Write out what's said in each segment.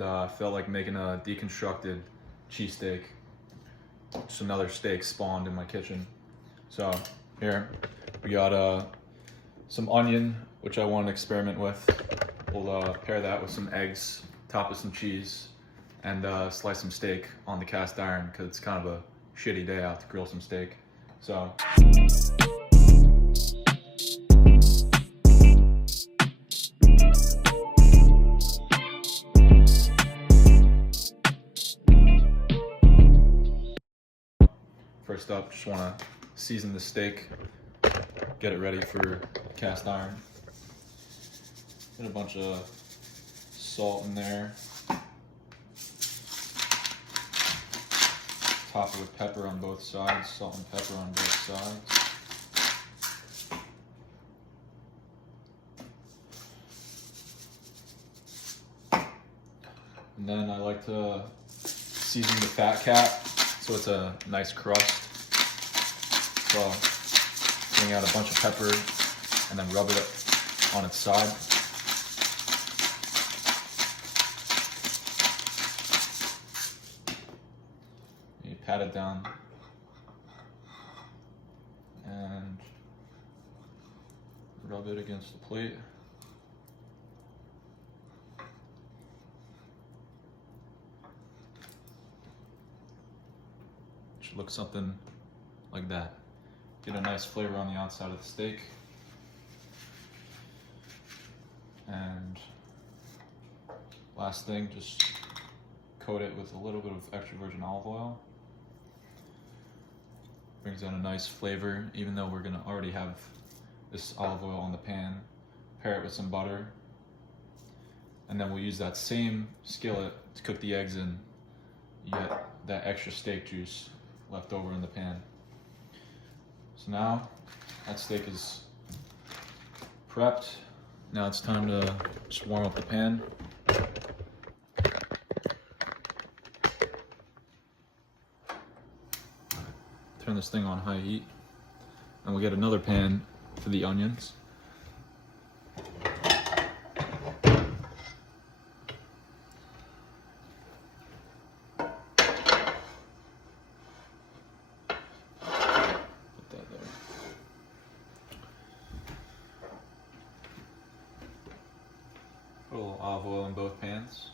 and I felt like making a deconstructed cheesesteak. Just another steak spawned in my kitchen. So here we got some onion, which I want to experiment with. We'll pair that with some eggs, top with some cheese, and slice some steak on the cast iron because it's kind of a shitty day out to grill some steak. So. First up, just want to season the steak, get it ready for cast iron. Get a bunch of salt in there. Top it with pepper on both sides, salt and pepper on both sides. And then I like to season the fat cap so it's a nice crust. So bring out a bunch of pepper and then rub it on its side. You pat it down and rub it against the plate. Should look something like that. Get a nice flavor on the outside of the steak. And last thing, just coat it with a little bit of extra virgin olive oil. Brings out a nice flavor, even though we're gonna already have this olive oil on the pan. Pair it with some butter. And then we'll use that same skillet to cook the eggs in. You get that extra steak juice left over in the pan. So now that steak is prepped. Now it's time to just warm up the pan. Turn this thing on high heat. And we'll get another pan for the onions. Put a little olive oil in both pans.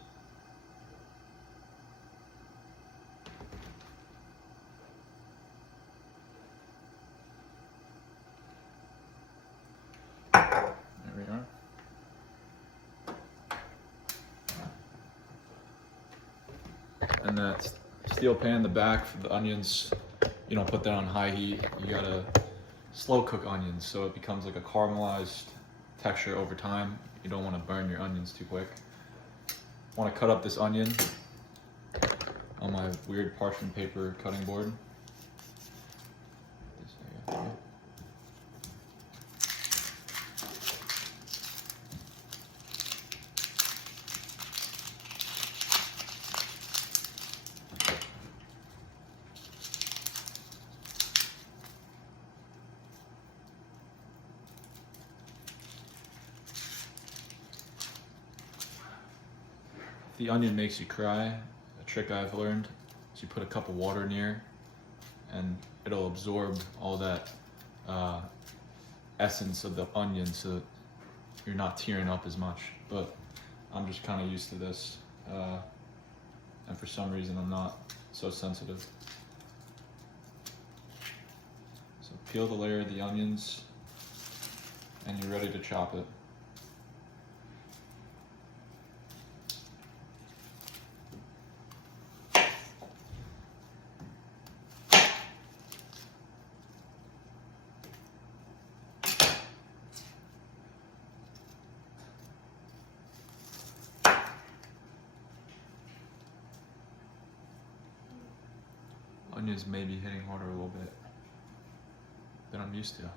There we are. And that steel pan in the back for the onions, you don't put that on high heat. You gotta slow cook onions so it becomes like a caramelized texture over time. You don't want to burn your onions too quick. I want to cut up this onion on my weird parchment paper cutting board. If the onion makes you cry, a trick I've learned is you put a cup of water near and it'll absorb all that essence of the onion so you're not tearing up as much. But I'm just kind of used to this and for some reason I'm not so sensitive. So peel the layer of the onions and you're ready to chop it. Onions may be hitting harder a little bit than I'm used to. So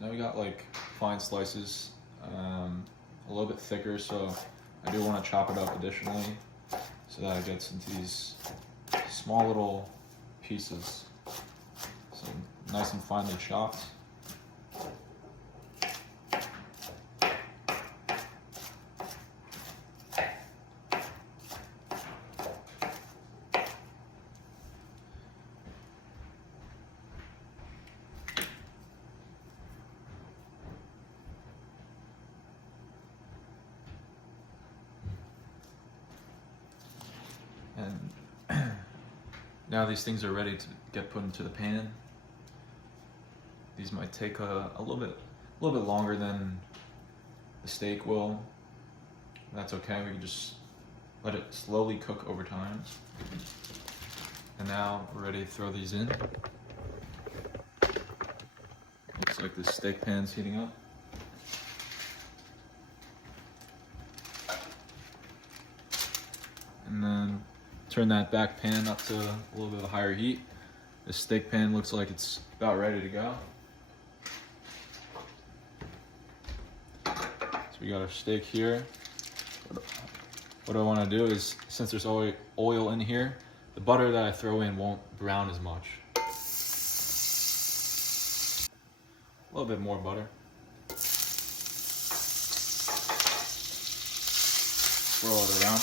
now we got like fine slices, a little bit thicker, so I do want to chop it up additionally so that it gets into these small little pieces. So nice and finely chopped. And now these things are ready to get put into the pan. These might take a little bit longer than the steak will. That's okay. We can just let it slowly cook over time. And now we're ready to throw these in. Looks like the steak pan's heating up. And then turn that back pan up to a little bit of a higher heat. The steak pan looks like it's about ready to go. So we got our steak here. What I want to do is, since there's oil in here, the butter that I throw in won't brown as much. A little bit more butter. Swirl it around.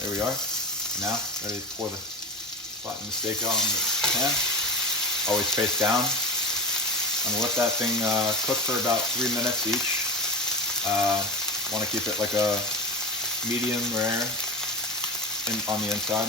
There we are. Now, ready to pour flatten the steak on the pan. Always face down. I'm gonna let that thing cook for about 3 minutes each. Want to keep it like a medium rare on the inside.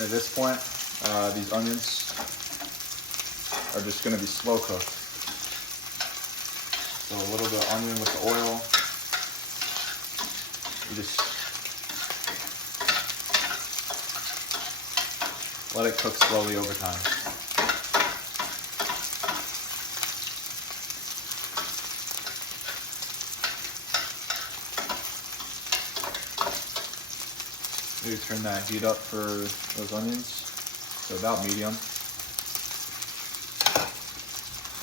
At this point, these onions are just going to be slow cooked. So a little bit of onion with the oil. You just let it cook slowly over time. Maybe turn that heat up for those onions to about medium.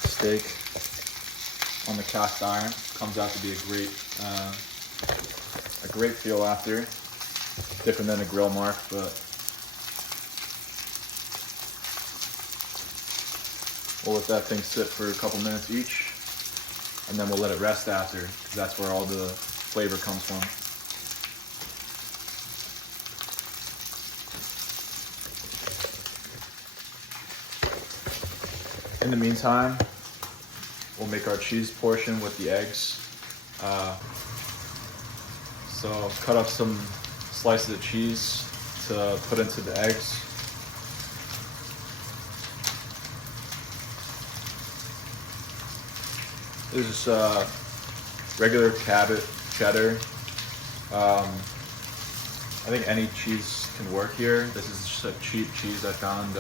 Steak on the cast iron comes out to be a great feel after. Different than a grill mark, but we'll let that thing sit for a couple minutes each, and then we'll let it rest after, because that's where all the flavor comes from. In the meantime, we'll make our cheese portion with the eggs. So cut up some slices of cheese to put into the eggs. This is regular cheddar. I think any cheese can work here. This is just a cheap cheese I found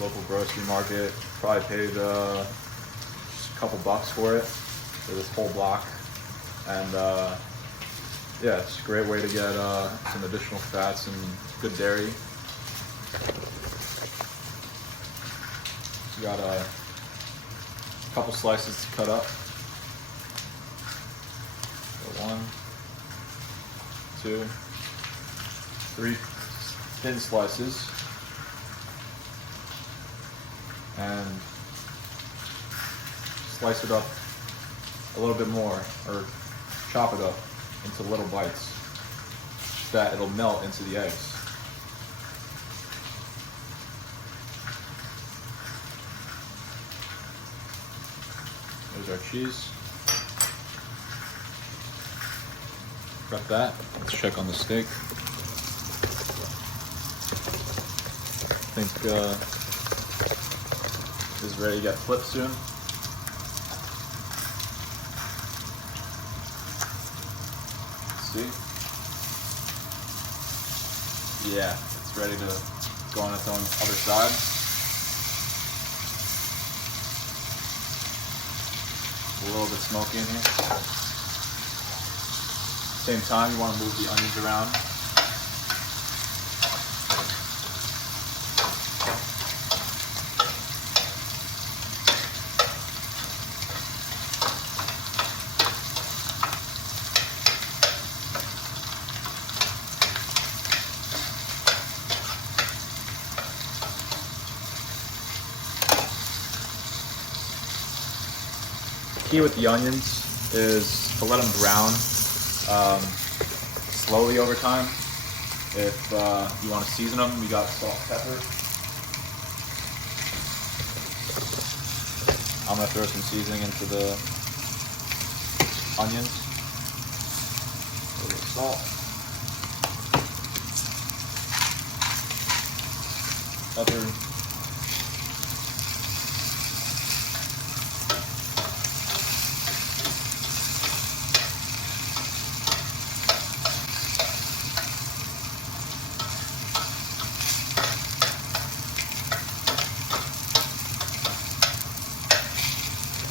local grocery market. Probably paid just a couple bucks for it, for this whole block. And yeah, it's a great way to get some additional fats and good dairy. So you got a couple slices to cut up. So 1, 2, 3 thin slices. And slice it up a little bit more, or chop it up into little bites, so that it'll melt into the eggs. There's our cheese. Prep that. Let's check on the steak. I think is ready to get flipped soon. See? Yeah, it's ready to go on its own other side. A little bit smoky in here. Same time, you want to move the onions around. key with the onions is to let them brown slowly over time. If you want to season them, you got salt, pepper. I'm gonna throw some seasoning into the onions. A little salt, pepper.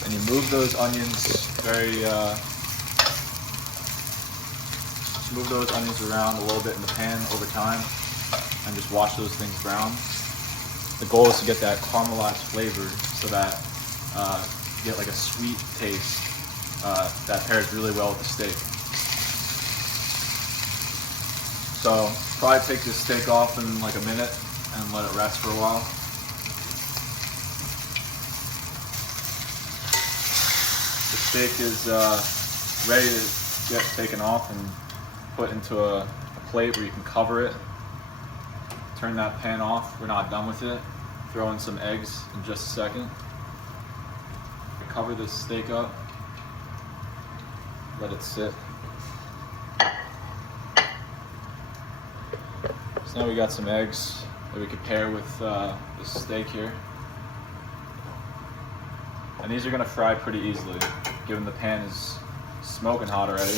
And you move those onions move those onions around a little bit in the pan over time and just watch those things brown. The goal is to get that caramelized flavor so that you get like a sweet taste that pairs really well with the steak. So probably take this steak off in like a minute and let it rest for a while. The steak is ready to get taken off and put into a plate where you can cover it. Turn that pan off. We're not done with it. Throw in some eggs in just a second. Cover this steak up. Let it sit. So now we got some eggs that we could pair with this steak here. And these are gonna fry pretty easily, given the pan is smoking hot already.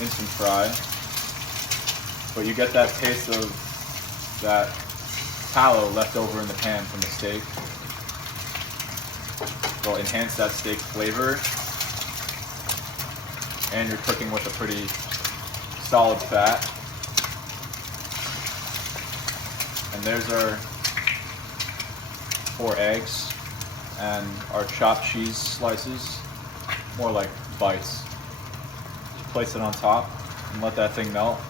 Instant fry. But you get that taste of that tallow left over in the pan from the steak. Will enhance that steak flavor. And you're cooking with a pretty solid fat. And there's our 4 eggs and our chopped cheese slices, more like bites. Just place it on top and let that thing melt.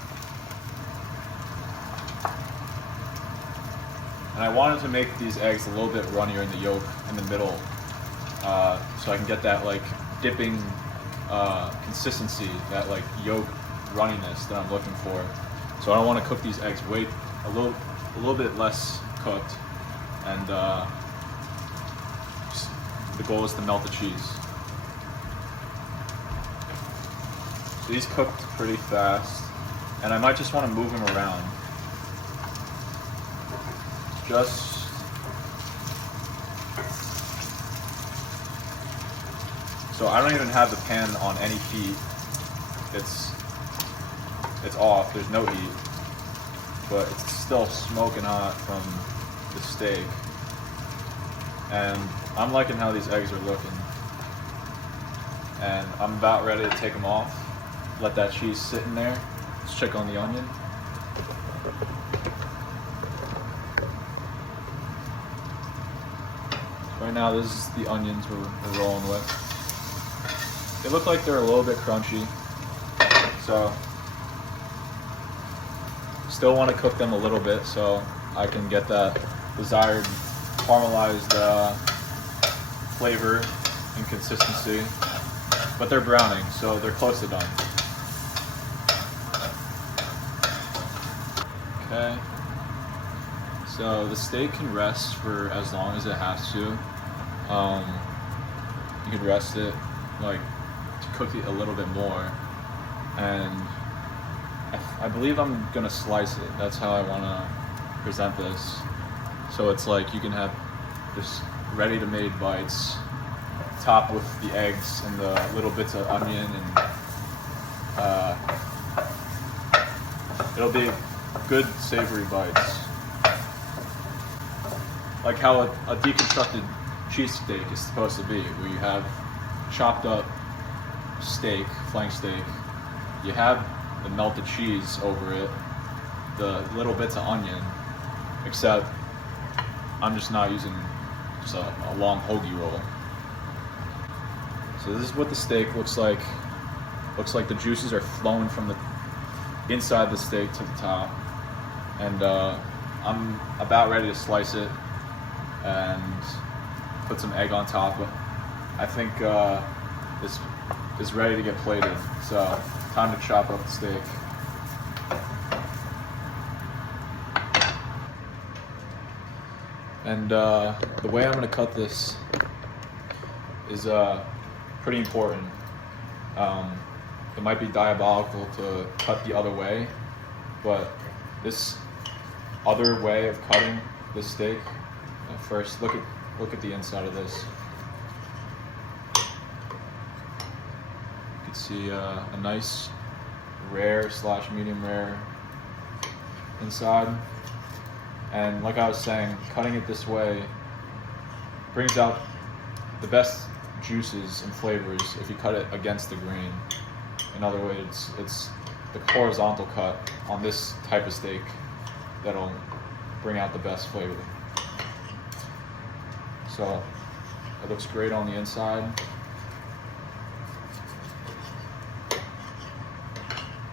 And I wanted to make these eggs a little bit runnier in the yolk in the middle, so I can get that like dipping consistency, that like yolk runniness that I'm looking for. So I don't want to cook these eggs a little bit less cooked, and the goal is to melt the cheese. So these cooked pretty fast, and I might just want to move them around. So I don't even have the pan on any heat. It's off, there's no heat, but it's still smoking hot from the steak. And I'm liking how these eggs are looking. And I'm about ready to take them off. Let that cheese sit in there. Let's check on the onion. Right now, this is the onions we're rolling with. They look like they're a little bit crunchy, so still want to cook them a little bit so I can get that desired caramelized flavor and consistency. But they're browning, so they're close to done. Okay. So the steak can rest for as long as it has to. You could rest it like to cook it a little bit more, and I believe I'm gonna slice it. That's how I want to present this. So it's like you can have just ready to made bites, topped with the eggs and the little bits of onion, and it'll be good savory bites. Like how a deconstructed cheesesteak is supposed to be, where you have chopped up steak, flank steak, you have the melted cheese over it, the little bits of onion, except I'm just not using just a long hoagie roll. So this is what the steak looks like. Looks like the juices are flowing from the inside the steak to the top. And I'm about ready to slice it and put some egg on top I think this is ready to get plated. So time to chop up the steak. And the way I'm gonna cut this is pretty important. It might be diabolical to cut the other way, but this other way of cutting this steak, first look at the inside of this. You can see a nice rare / medium rare inside. And like I was saying, cutting it this way brings out the best juices and flavors if you cut it against the grain. In other words, it's the horizontal cut on this type of steak that'll bring out the best flavor. So it looks great on the inside.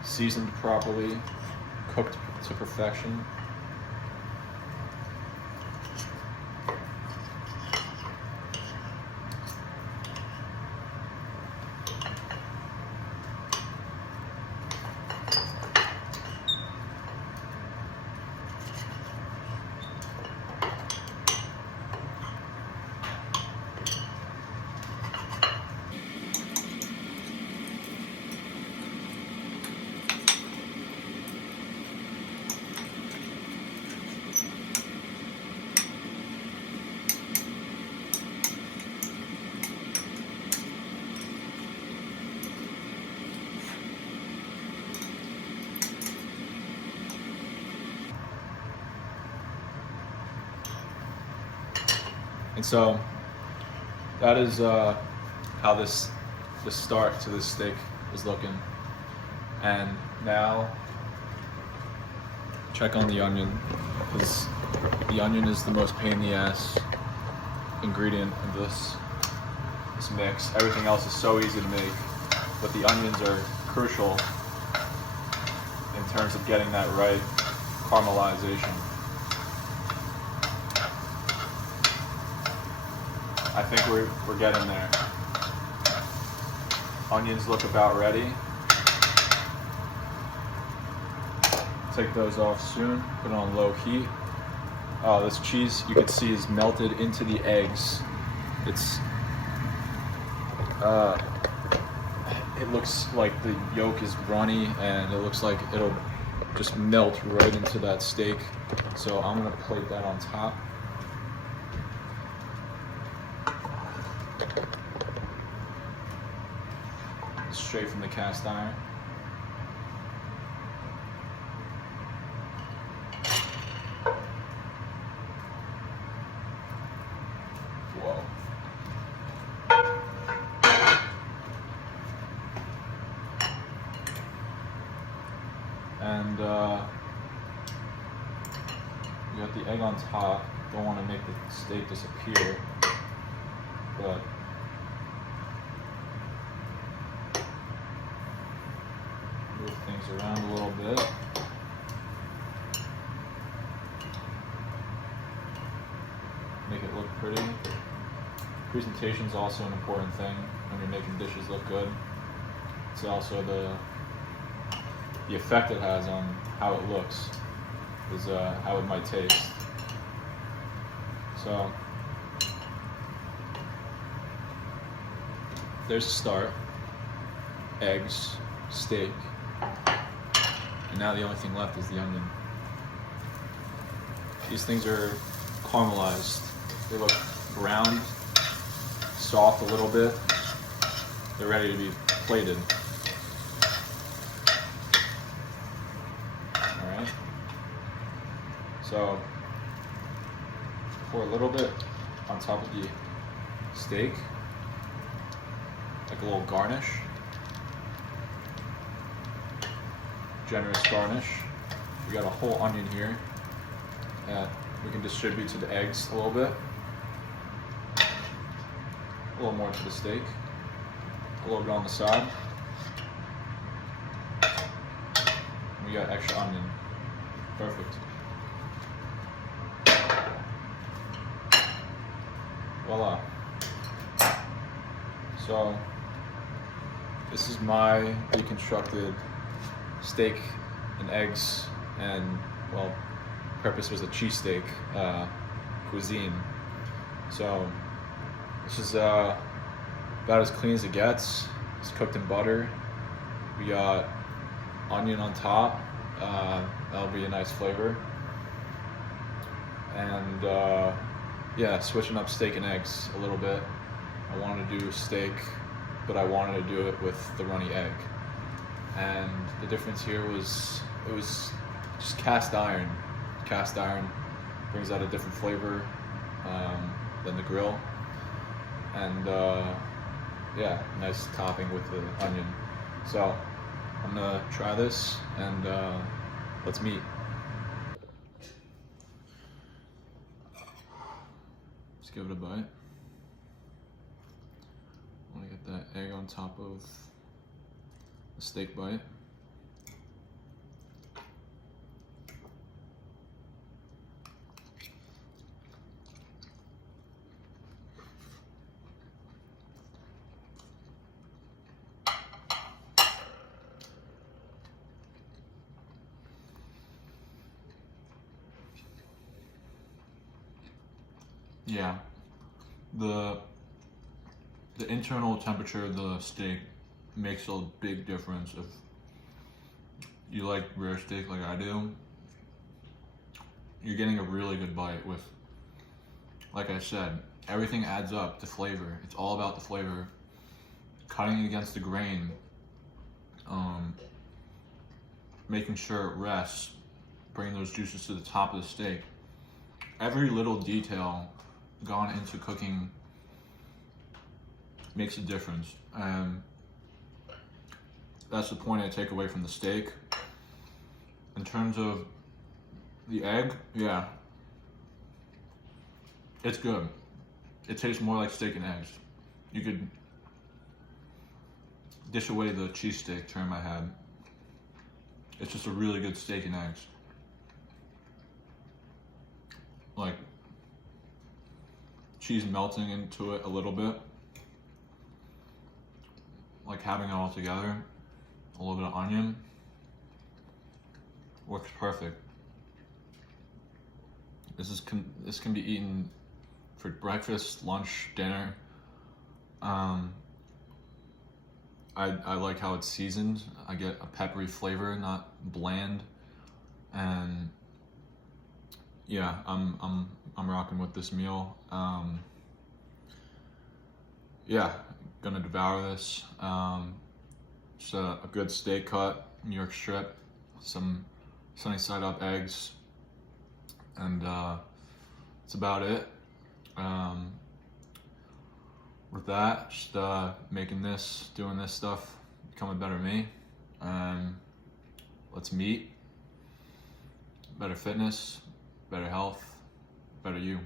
Seasoned properly, cooked to perfection. And so that is how the start to this steak is looking. And now check on the onion, because the onion is the most pain in the ass ingredient of this mix. Everything else is so easy to make, but the onions are crucial in terms of getting that right caramelization. I think we're getting there. Onions look about ready. Take those off soon, put it on low heat. Oh, this cheese you can see is melted into the eggs. It looks like the yolk is runny, and it looks like it'll just melt right into that steak. So I'm gonna plate that on top. Straight from the cast iron. Whoa. And you got the egg on top. Don't want to make the steak disappear, but move things around a little bit. Make it look pretty. Presentation is also an important thing when you're making dishes look good. It's also the effect it has on how it looks, is how it might taste. So there's a start. Eggs, steak, and now the only thing left is the onion. These things are caramelized. They look browned, soft a little bit. They're ready to be plated. Alright. So pour a little bit on top of the steak, like a little garnish. Generous garnish. We got a whole onion here that we can distribute to the eggs a little bit. A little more to the steak. A little bit on the side. We got extra onion. Perfect. Voila. So this is my deconstructed steak and eggs, and well, purpose was a cheesesteak cuisine. So this is about as clean as it gets. It's cooked in butter. We got onion on top. That'll be a nice flavor. And yeah, switching up steak and eggs a little bit. I wanted to do steak, but I wanted to do it with the runny egg. And the difference here was, it was just cast iron. Cast iron brings out a different flavor than the grill. And yeah, nice topping with the onion. So I'm gonna try this, and let's meet. Let's give it a bite. I want to get that egg on top of the steak bite. Yeah, the internal temperature of the steak makes a big difference. If you like rare steak like I do, you're getting a really good bite with, like I said, everything adds up to flavor. It's all about the flavor. Cutting against the grain, making sure it rests, bringing those juices to the top of the steak. Every little detail gone into cooking makes a difference, and that's the point I take away from the steak. In terms of the egg, yeah, it's good. It tastes more like steak and eggs. You could dish away the cheesesteak term I had. It's just a really good steak and eggs. Like cheese melting into it a little bit. Like having it all together. A little bit of onion. Works perfect. This can be eaten for breakfast, lunch, dinner. I like how it's seasoned. I get a peppery flavor, not bland. And yeah, I'm rocking with this meal. Yeah, gonna devour this. Just a good steak cut, New York strip, some sunny side up eggs, and that's about it. With that, just making this, doing this stuff, becoming better me. Let's meet. Better fitness, better health, better you.